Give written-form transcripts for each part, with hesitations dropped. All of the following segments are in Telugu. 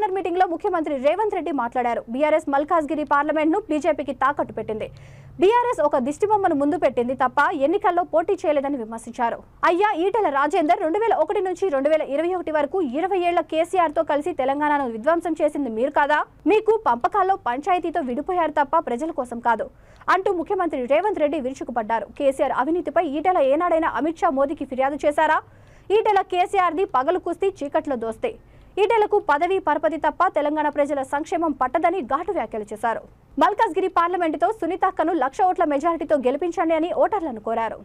కార్నర్ మీటింగ్ లో ముఖ్యమంత్రి రేవంత్ రెడ్డి మాట్లాడారు. బీఆర్ఎస్ మల్కాజ్గిరి పార్లమెంట్ ను బీజేపీకి తాకట్టు పెట్టింది. బీఆర్ఎస్ ఒక దిష్టిబొమ్మను ముందు పెట్టింది తప్ప ఎన్నికల్లో పోటీ చేయలేదని విమర్శించారు. అయ్యా ఈటెల రాజేందర్ 2001 నుంచి 2021 వరకు 20 ఏళ్ల కేసీఆర్ తో కలిసి తెలంగాణను విధ్వంసం చేసింది మీరు కాదా? మీకు పంపకాల్లో పంచాయతీతో విడిపోయారు తప్ప ప్రజల కోసం కాదు అంటూ ముఖ్యమంత్రి రేవంత్ రెడ్డి విరుచుకుపడ్డారు. కేసీఆర్ అవినీతిపై ఈటెల ఏనాడైనా అమిత్ షా మోదీకి ఫిర్యాదు చేశారా? ఈటెల కేసీఆర్ ది పగలు కుస్తీ చీకట్లో దోస్తే. ఈటెలకు పదవి పరపతి తప్ప తెలంగాణ ప్రజల సంక్షేమం పట్టదని ఘాటు వ్యాఖ్యలు చేశారు. మల్కాజ్గిరి పార్లమెంటుతో సునీతక్కను 1,00,000 ఓట్ల మెజారిటీతో గెలిపించండి అని ఓటర్లను కోరారు.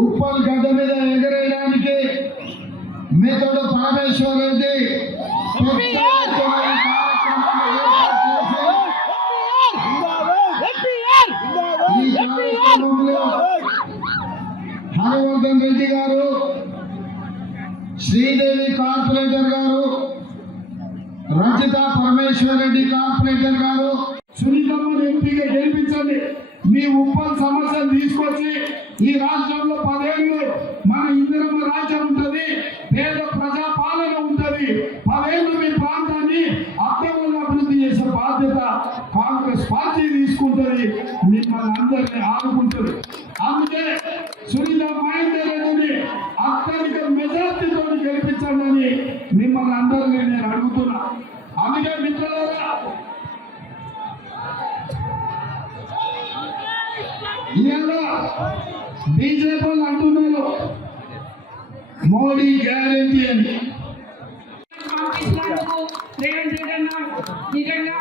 ఉప్పల్ గడ్డ మీద ఎగరేయడానికి మీతోడు పరమేశ్వర్ రెడ్డి హరివర్ధన్ రెడ్డి గారు, శ్రీదేవి కార్పొరేటర్ గారు, రజిత పరమేశ్వర్ రెడ్డి కార్పొరేటర్ గారు, సునీతమ్మను ఎంపీగా గెలిపించండి. మీ ఉప్పల్ సమస్యను తీసుకొచ్చి ఈ రాష్ట్రంలో 10 ఏళ్ళు మన ఇందిరమ్మ రాజ్యం ఉంటుంది, పేద ప్రజా పాలన ఉంటుంది. 10 ఏళ్ళు మీ ప్రాంతాన్ని అర్థంగా అభివృద్ధి చేసే బాధ్యత కాంగ్రెస్ పార్టీ తీసుకుంటుంది, మిమ్మల్ని అందరినీ ఆదుకుంటుంది. అందుకే సునీత మహేందర్ రెడ్డిని అత్యధిక మెజార్టీతో గెలిపించాలని మిమ్మల్ని అందరినీ నేను అడుగుతున్నా. అందుకే మిత్రులారా, బీజేపీ అంటున్నారు మోడీ గ్యారెంటీ అని. నిజంగా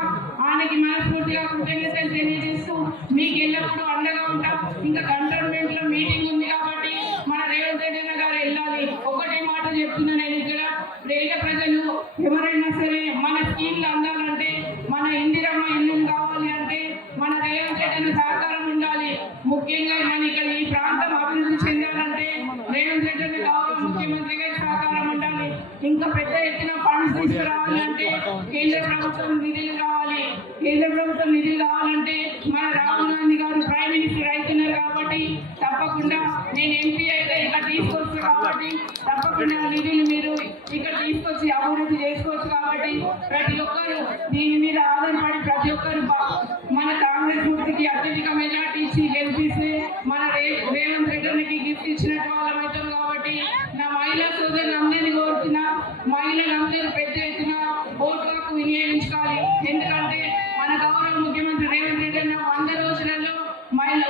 ఆయనకి మనస్ఫూర్తిగా కృతజ్ఞతలు తెలియజేస్తూ మీకు ఎల్లప్పుడూ అండగా ఉంటాం. ఇంకా కంటోన్మెంట్ లో మీటింగ్ ఉంది కాబట్టి మన రేవంత్ రెడ్డి గారు వెళ్ళాలి. ఒకటే మాట చెప్తున్నా, నేను ఇక్కడ పేద ప్రజలు ఎవరైనా సరే మన స్కీమ్లు అందాలంటే, మన ఇందిరమ్మ ఇల్లు కావాలి అంటే మన రేవంత్ రెడ్డి సహకారం ఉండాలి. ముఖ్యంగా మన ఇక్కడ ఈ ప్రాంతం అభివృద్ధి చెందాలంటే రేవంత్ రెడ్డి గౌరవ ముఖ్యమంత్రి గారి సహకారం ఉండాలి. ఇంకా పెద్ద ఎత్తున ఫండ్స్ తీసుకురావాలి అంటే కేంద్ర ప్రభుత్వం నిధులు కావాలి. కేంద్ర ప్రభుత్వం నిధులు కావాలంటే మన రాహుల్ గాంధీ గారు ప్రైమ్ మినిస్టర్ అవుతున్నారు కాబట్టి తప్పకుండా నేను ఎంపీ అయితే ఇక్కడ తీసుకొచ్చు కాబట్టి తప్పకుండా నిధులు మీరు ఇక్కడ తీసుకొచ్చి అభివృద్ధి చేసుకోవచ్చు. కాబట్టి ప్రతి ఒక్కరు దీని మీద ఆధారపడి ప్రతి ఒక్కరు మన కాంగ్రెస్ గుర్తుకి అత్యధిక మెజార్టీ ఇచ్చి గెలిపిస్తే మన రేవంత్ రెడ్డికి గిఫ్ట్ ఇచ్చినట్టు వాళ్ళం అవుతాం. కాబట్టి నా మహిళా సోదరులందరినీ కోరుతున్నా, మహిళలందరూ పెద్ద ఎత్తున ఓటు హక్కు వినియోగించుకోవాలి. ఎందుకంటే మన గౌరవ ముఖ్యమంత్రి రేవంత్ రెడ్డి 100 రోజులలో మహిళ